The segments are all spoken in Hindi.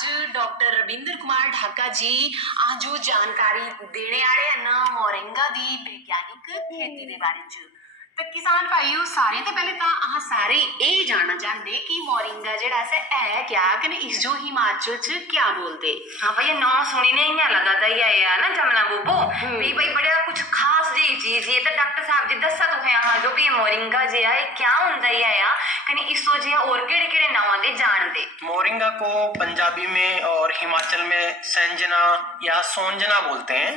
आज डॉक्टर रविंद्र कुमार ढाका जी आजू जानकारी देने आए हैं मोरिंगा दी वैज्ञानिक खेती दे बारे च। तो किसान भाईओ सारे तो पहले आह सारे ये जानना चाहते कि मोरिंगा जेड़ा से है क्या कने इस जो हिमाचल च क्या बोलते। हाँ भाई नौ सुनी ने इयां लगा दा ही है ना जमना बुबो भी भाई बड़ा कुछ खास जी चीज ये तो डॉक्टर साहब जी दसा तो है हाँ जो भी मोरिंगा जे है क्या हुंदा ही है या कने इसो जे और केड़े-केड़े नावां दे जानदे। मोरिंगा को पंजाबी में और हिमाचल में संजना या सोंजना बोलते हैं।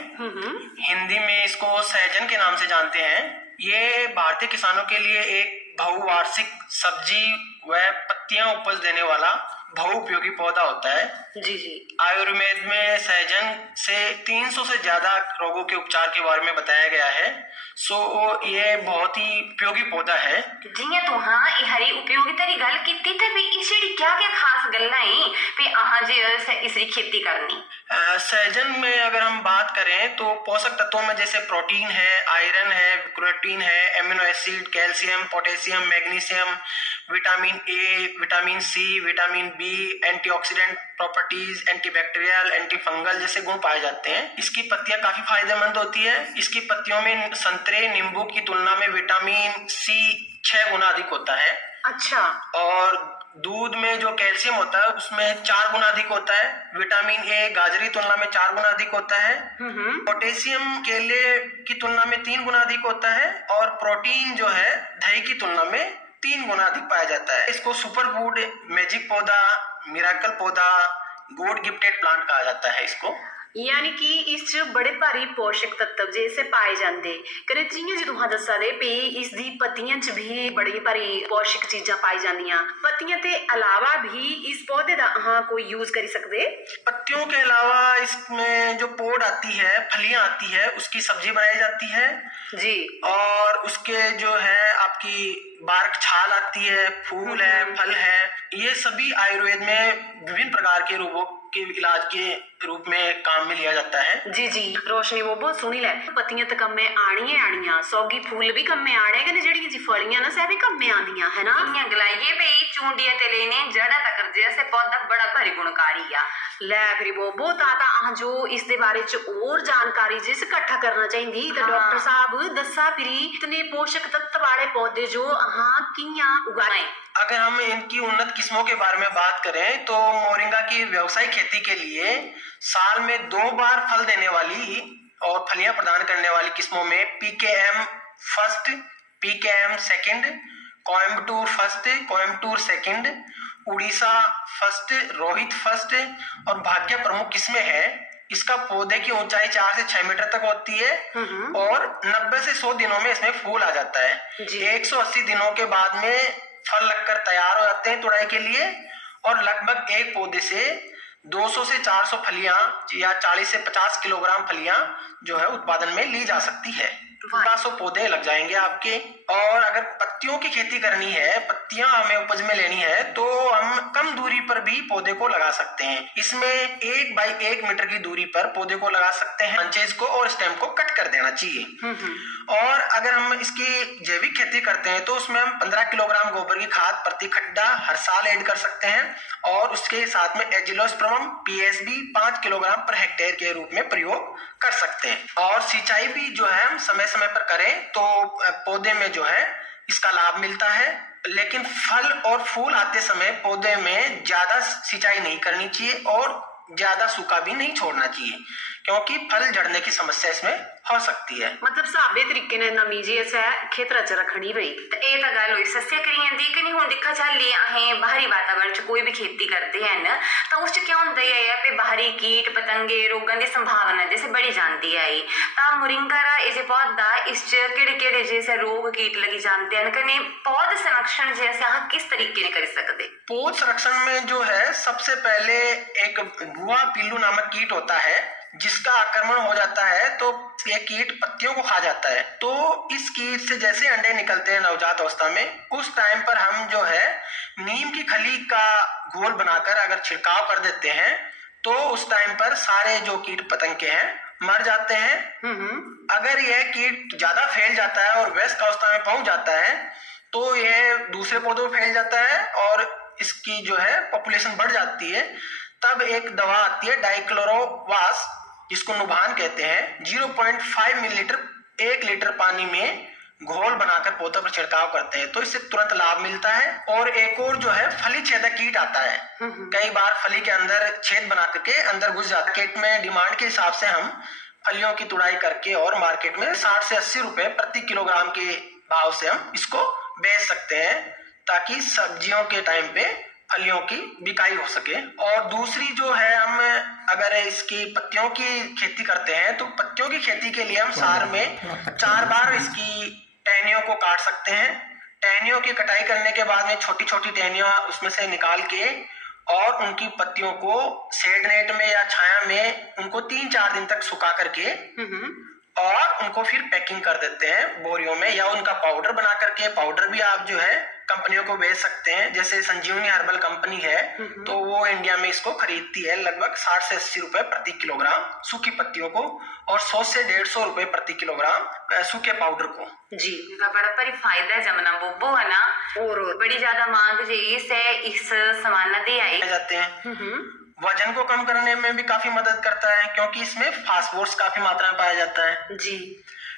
हिंदी में इसको सहजन के नाम से जानते हैं। ये भारतीय किसानों के लिए एक बहुवार्षिक सब्जी व पत्तियां उपज देने वाला बहुउपयोगी पौधा होता है। जी जी। आयुर्वेद में सहजन से 300 से ज्यादा रोगों के उपचार के बारे में बताया गया है। सो ये बहुत ही उपयोगी पौधा है। जियां तो हाँ ये हरी उपयोगिता री गल कीती ते भी इसड़ी क्या-क्या खास गल्लां है पे आहा जे इसरी खेती करनी। सहजन में अगर हम बात करें तो पोषक तत्वों में जैसे प्रोटीन है, आयरन है, क्रोटीन है, amino acid, calcium, potassium, magnesium, vitamin A, vitamin C, vitamin B, antioxidant properties, antibacterial, antifungal जैसे गुण पाए जाते हैं। इसकी पत्तियां काफी फायदेमंद होती है। इसकी पत्तियों में संतरे, नींबू की तुलना में विटामिन सी 6 गुना अधिक होता है। अच्छा। और दूध में जो कैल्शियम होता है उसमें 4 गुना अधिक होता है। विटामिन ए गाजरी तुलना में 4 गुना अधिक होता है। पोटेशियम केले की तुलना में 3 गुना अधिक होता है। और प्रोटीन जो है दही की तुलना में 3 गुना अधिक पाया जाता है। इसको सुपर फूड, मैजिक पौधा, मिराकल पौधा, गॉड गिफ्टेड प्लांट कहा जाता है इसको। यानी कि इस च बड़े भारी पोषक तत्व जैसे पाए जाते कने जियां जी तुहां दस्सा दे भी इस दी पत्तियां च भी बड़ी भारी पौष्टिक चीजां पाई जांदियां। पत्तियां ते अलावा भी इस पौधे दा अहां कोई यूज करी सकदे। पत्तियों के अलावा इसमें जो पोड आती है, फलियां आती है, उसकी सब्जी बनाई जाती है जी। और उसके जो है आपकी बार्क छाल आती है, फूल है, फल है। ये सभी आयुर्वेद में विभिन्न प्रकार के रोगों के इलाज के रूप में काम में लिया जाता है। जी जी। रोशनी वो बहुत सुनी ले पत्तियां तो कम में आनियां सौगी फूल भी कम में आने कने जेड़ी जी फलियां ना सह भी कम में आंदियां है ना। इयां गलाइए भई चूंडिया ते लेने जड़ा तक जैसे पौधा बड़ा भारी गुणकारी आ। ले फिर वो ताता आह जो इस दे बारे च और जानकारी जिस इकट्ठा करना चाहिए तो डॉक्टर साहब दस्सा फिरी इतने पोषक तत्व वाले पौधे जो आह कियां उगाए। अगर हम इनकी उन्नत किस्मों के बारे में बात करें तो मोरिंगा की व्यावसायिक खेती के लिए साल में 2 बार फल देने वाली और फलियां प्रदान करने वाली किस्मों में PKM first, PKM second, Coimbatore first, Coimbatore second, Orissa first, Rohit first और भाग्य प्रमुख किस्में हैं। इसका पौधे की ऊंचाई 4 से 6 मीटर तक होती है और 90 से 100 दिनों में इसमें फूल आ जाता है। 180 दिनों के बाद में फल लगकर तैयार हो जाते हैं तुड़ाई के लिए और लगभग एक पौधे से 200 से 400 फलियां या 40 से 50 किलोग्राम फलियां जो है उत्पादन में ली जा सकती है। 1200 पौधे लग जाएंगे आपके। और अगर पत्तियों की खेती करनी है, पत्तियां हमें उपज में लेनी है तो हम कम दूरी पर भी पौधे को लगा सकते हैं। इसमें 1 बाई 1 मीटर की दूरी पर पौधे को लगा सकते हैं। ब्रांचेज को और स्टेम को कट कर देना चाहिए। और अगर हम इसकी जैविक खेती करते हैं तो उसमें हम 15 किलोग्राम गोबर की खाद प्रति खड्डा हर साल ऐड कर सकते हैं और उसके साथ में एजिलोस्पर्म पीएसबी 5 किलोग्राम पर हेक्टेयर के रूप में प्रयोग कर सकते हैं। और सिंचाई भी जो है हम समय समय पर करें तो पौधे में जो है इसका लाभ मिलता है। लेकिन फल और फूल आते समय पौधे में ज्यादा सिंचाई नहीं करनी चाहिए और ज्यादा सूखा भी नहीं छोड़ना चाहिए क्योंकि फल झड़ने की समस्या इसमें हो सकती है। मतलब साबे तरीके ने नमी जी ऐसा खेतर च रखनी पई ते ए ता गल होई सस्या करी जंदी कि नहीं हुण दिक्खा चली अहें बाहरी वातावरण च कोई भी खेती करते हैं ना तो उस च क्या हुंदा है पे बाहरी कीट पतंगे रोगां दी संभावना जैसे बढ़ी जाती है। ता मोरिंगा दा ए जे पौधा इस च केड़े-केड़े जैसे रोग कीट लगी जाते हैं कने पौध संरक्षण जैसे हम किस तरीके ने कर सकते। पौध संरक्षण में जो है सबसे पहले एक भुआ पिल्लू नामक कीट होता है जिसका आक्रमण हो जाता है तो यह कीट पत्तियों को खा जाता है। तो इस कीट से जैसे अंडे निकलते हैं नवजात अवस्था में उस टाइम पर हम जो है नीम की खली का घोल बनाकर अगर छिड़काव कर देते हैं तो उस टाइम पर सारे जो कीट पतंगे हैं मर जाते हैं। अगर यह कीट ज्यादा फैल जाता है और वयस्क अवस्था में पहुंच जाता है तो यह दूसरे पौधों में फैल जाता है और इसकी जो है पॉपुलेशन बढ़ जाती है। तब एक दवा आती है डाइक्लोरोवास, जिसको नुभान कहते हैं, 0.5 मिलीलीटर 1 लीटर पानी में घोल बनाकर पौधों पर छिड़काव करते हैं, तो इससे तुरंत लाभ मिलता है। और एक और जो है फली छेदक कीट आता है, कई बार फली के अंदर छेद बना करके अंदर घुस जाता है। मार्केट में डिमांड के हिसाब से हम फलियों की तुड़ाई करके और मार्केट में 60 से 80 रुपए प्रति किलोग्राम के भाव से हम इसको बेच सकते हैं, ताकि सब्जियों के टाइम पे फलियों की बिकाई हो सके। और दूसरी जो है, हम अगर इसकी पत्तियों की खेती करते हैं तो पत्तियों की खेती के लिए हम साल में 4 बार इसकी टहनियों को काट सकते हैं। टहनियों की कटाई करने के बाद में छोटी छोटी टहनियां उसमें से निकाल के और उनकी पत्तियों को शेड नेट में या छाया में उनको 3-4 दिन तक सुखा करके और उनको फिर पैकिंग कर देते हैं बोरियों में, या उनका पाउडर बना करके, पाउडर भी आप जो है कंपनियों को बेच सकते हैं। जैसे संजीवनी हर्बल कंपनी है, तो वो इंडिया में इसको खरीदती है लगभग 60 से 80 रुपए प्रति किलोग्राम सूखी पत्तियों को, और 100 से 150 रुपए प्रति किलोग्राम सूखे पाउडर को। जी, इसका बड़ा परी फायदा जमना बोबो है ना, और बड़ी ज्यादा मांग जी से इस सामान दे आई जाते हैं। वजन को कम करने में भी काफी मदद करता है, क्योंकि इसमें फास्फोरस काफी मात्रा में पाया जाता है। जी,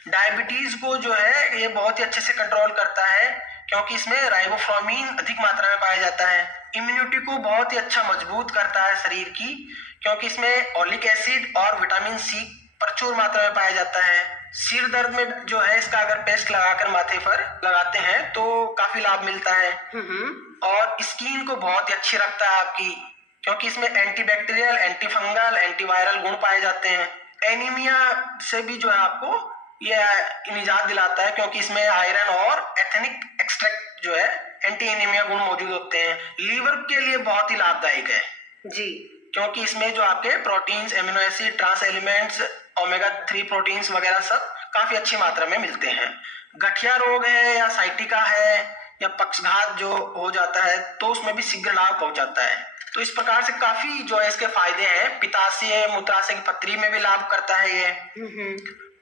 डायबिटीज को जो है ये बहुत ही अच्छे से कंट्रोल करता है, क्योंकि इसमें राइबोफ्लाविन अधिक मात्रा में पाया जाता है। इम्यूनिटी को बहुत ही अच्छा मजबूत करता है शरीर की, क्योंकि इसमें ओलिक एसिड और विटामिन सी प्रचुर मात्रा में पाया जाता है। सिर दर्द में जो है इसका अगर पेस्ट लगाकर माथे पर लगाते हैं तो काफी लाभ मिलता है। और स्किन को बहुत ही अच्छी रखता है आपकी, क्योंकि इसमें एंटीबैक्टीरियल, एंटीफंगल, एंटीवायरल गुण पाए जाते हैं। एनीमिया से भी जो है आपको यह निजात दिलाता है, क्योंकि इसमें आयरन और एथेनिक एक्सट्रैक्ट जो है एंटी एनीमिया गुण मौजूद होते हैं। लीवर के लिए बहुत ही लाभदायक है जी, क्योंकि इसमें जो आपके proteins, amino acid, trans elements, omega 3 proteins वगैरह सब काफी अच्छी मात्रा में मिलते हैं। गठिया रोग है या साइटिका है या पक्षघात जो हो जाता है तो उसमें भी शीघ्र लाभ पहुंचाता है। तो इस प्रकार से काफी जो है इसके फायदे हैं। पित्ताशय, मूत्राशय की पथरी में भी लाभ करता है ये।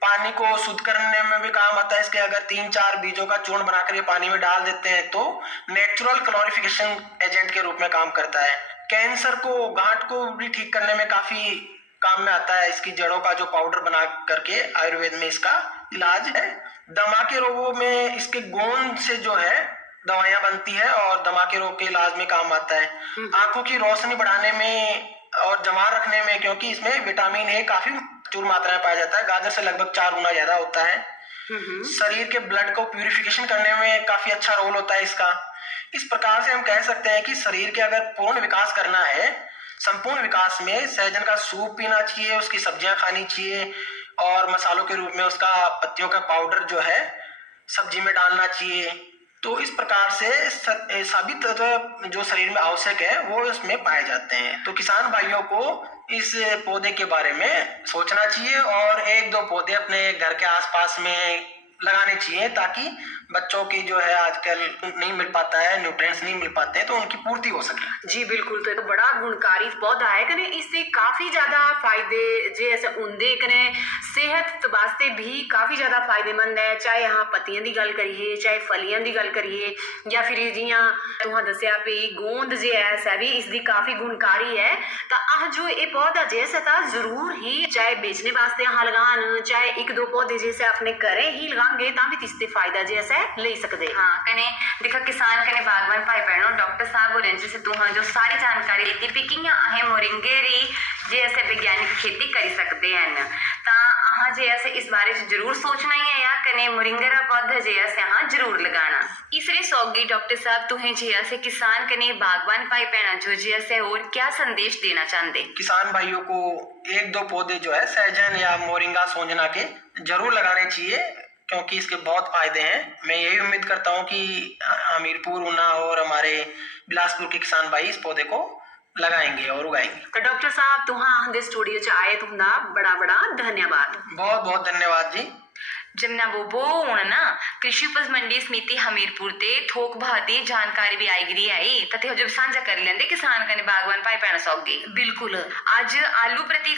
पानी को शुद्ध करने में भी काम आता है इसके। अगर 3-4 बीजों का चूर्ण बनाकर ये पानी में डाल देते हैं तो नेचुरल क्लोरिफिकेशन एजेंट के रूप में काम करता है। कैंसर को, गांठ को भी ठीक करने में काफी काम में आता है। इसकी जड़ों का जो पाउडर बना करके आयुर्वेद में इसका इलाज है। दमा के रोगों में इसके गोंद से जो है दवाइयां बनती है और दमा के रोग के इलाज में काम आता है। आंखों की रोशनी बढ़ाने में और जमा रखने में, क्योंकि इसमें विटामिन ए काफी प्रचुर मात्रा में पाया जाता है, गाजर से लगभग 4 गुना ज्यादा होता है। शरीर के ब्लड को प्यूरिफिकेशन करने में काफी अच्छा रोल होता है इसका। इस प्रकार से हम कह सकते हैं कि शरीर के अगर पूर्ण विकास करना है, संपूर्ण विकास में सहजन का सूप पीना चाहिए, उसकी सब्जियां खानी चाहिए और मसालों के रूप में उसका पत्तियों का पाउडर जो है सब्जी में डालना चाहिए। तो इस प्रकार से सभी तत्व जो शरीर में आवश्यक है वो इसमें पाए जाते हैं। तो किसान भाइयों को इस पौधे के बारे में सोचना चाहिए और 1-2 पौधे अपने घर के आसपास में लगाने चाहिए, ताकि बच्चों की जो है आजकल नहीं मिल पाता है, न्यूट्रिएंट्स नहीं मिल पाते हैं, तो उनकी पूर्ति हो सके। जी बिल्कुल, तो ये तो बड़ा गुणकारी पौधा है कने, इससे काफी ज्यादा फायदे जैसे उंदे कने सेहत वास्ते भी काफी ज्यादा फायदेमंद है। चाहे यहाँ पत्तियां की गल करिए, चाहे फलियां की गल करिए, या फिर जियां तुहां दस्या भी गोंद जे है सै भी इसकी काफी गुणकारी है। तो आह जो ये पौधा जैसे था जरूर ही चाहे बेचने वास्ते यहाँ लगान, चाहे 1-2 पौधे जैसे अपने घरे ही लगाएंगे ता भी इससे फायदा जैसा ले सकते। हाँ कने देखा किसान कने बागवान भाई बहनों डॉक्टर साहब बोले जैसे तुहां जो सारी जानकारी दी भी कि अहें मोरिंगे री जे ऐसे वैज्ञानिक खेती करी सकते हैं, ता अहां जे ऐसे इस बारे में जरूर सोचना ही है या कने मोरिंगे रा पौधा जे ऐसे अहां जरूर लगाना। तीसरे सौगी डॉक्टर साहब तुहें जे ऐसे किसान कने बागवान भाई बहना जो जे ऐसे और क्या संदेश देना चाहते? किसान भाइयों को 1-2 पौधे जो है सहजन या मोरिंगा सोंजना के जरूर लगाने चाहिए, क्योंकि इसके बहुत फायदे हैं। मैं यही उम्मीद करता हूँ कि हमीरपुर, ऊना और हमारे बिलासपुर के किसान भाई इस पौधे को लगाएंगे और उगाएंगे। तो डॉक्टर साहब तुहां स्टूडियो च आए तुहां बड़ा बड़ा धन्यवाद। बहुत बहुत धन्यवाद जी। जमुना बोबो हूं ना कृषि उपज मंडी समिति हमीरपुर ते थोक भाव दी जानकारी भी आईगिरी आई तथे जो साझा कर लेंदे किसान कने बागवान भाई भैन सौगी। बिल्कुल, आज आलू प्रति